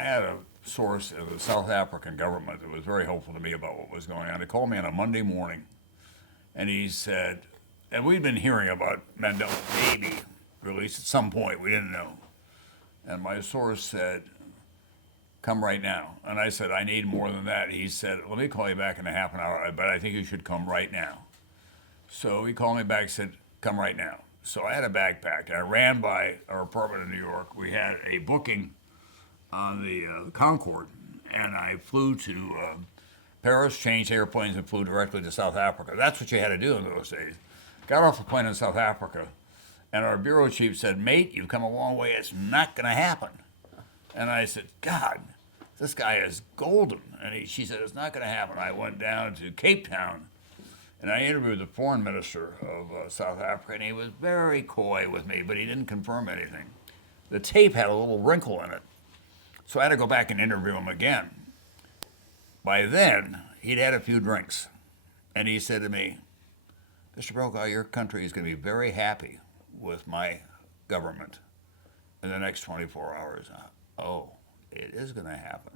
I had a source in the South African government that was very helpful to me about what was going on. He called me on a Monday morning, and he said, and we'd been hearing about Mandela maybe released at some point, we didn't know. And my source said, come right now. And I said, I need more than that. He said, let me call you back in a half an hour, but I think you should come right now. So he called me back and said, come right now. So I had a backpack, and I ran by our apartment in New York. We had a booking on the Concorde, and I flew to Paris, changed airplanes, and flew directly to South Africa. That's what you had to do in those days. Got off the plane in South Africa, and our bureau chief said, mate, you've come a long way. It's not going to happen. And I said, God, this guy is golden. And she said, it's not going to happen. I went down to Cape Town, and I interviewed the foreign minister of South Africa, and he was very coy with me, but he didn't confirm anything. The tape had a little wrinkle in it, so I had to go back and interview him again. By then, he'd had a few drinks, and he said to me, Mr. Brokaw, your country is going to be very happy with my government in the next 24 hours. Oh, it is going to happen.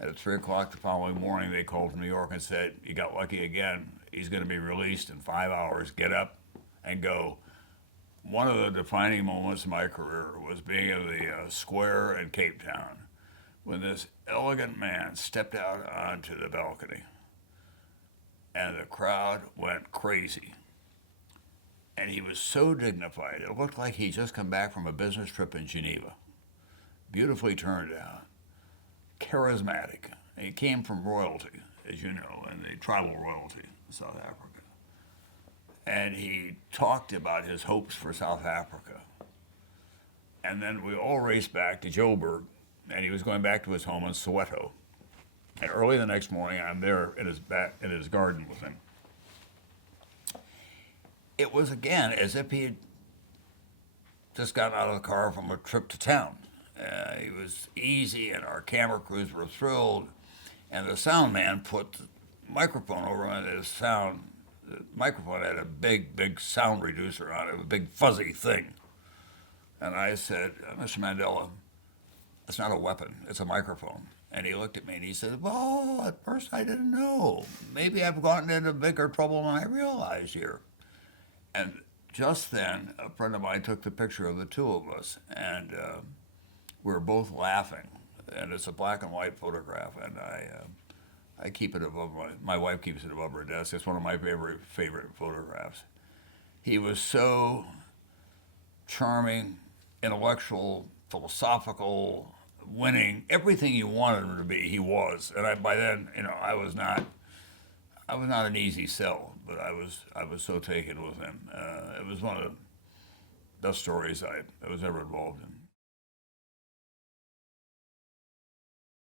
At 3 o'clock the following morning, they called from New York and said, you got lucky again. He's going to be released in 5 hours. Get up and go. One of the defining moments in my career was being in the square in Cape Town when this elegant man stepped out onto the balcony, and the crowd went crazy. And he was so dignified. It looked like he'd just come back from a business trip in Geneva. Beautifully turned out, charismatic. And he came from royalty, as you know, and the tribal royalty in South Africa. And he talked about his hopes for South Africa. And then we all raced back to Joburg, and he was going back to his home in Soweto. And early the next morning, I'm there in his garden with him. It was, again, as if he had just gotten out of the car from a trip to town. He was easy, and our camera crews were thrilled. And the sound man put the microphone over on his sound. The microphone had a big sound reducer on it, a big fuzzy thing. And I said, Mr. Mandela, it's not a weapon, it's a microphone. And he looked at me and he said, well, at first I didn't know. Maybe I've gotten into bigger trouble than I realized here. And just then, a friend of mine took the picture of the two of us, and we were both laughing. And it's a black and white photograph, and I keep it above my wife keeps it above her desk. It's one of my favorite photographs. He was so charming, intellectual, philosophical, winning, everything you wanted him to be, he was. And by then, I was not an easy sell, but I was so taken with him. It was one of the best stories I was ever involved in.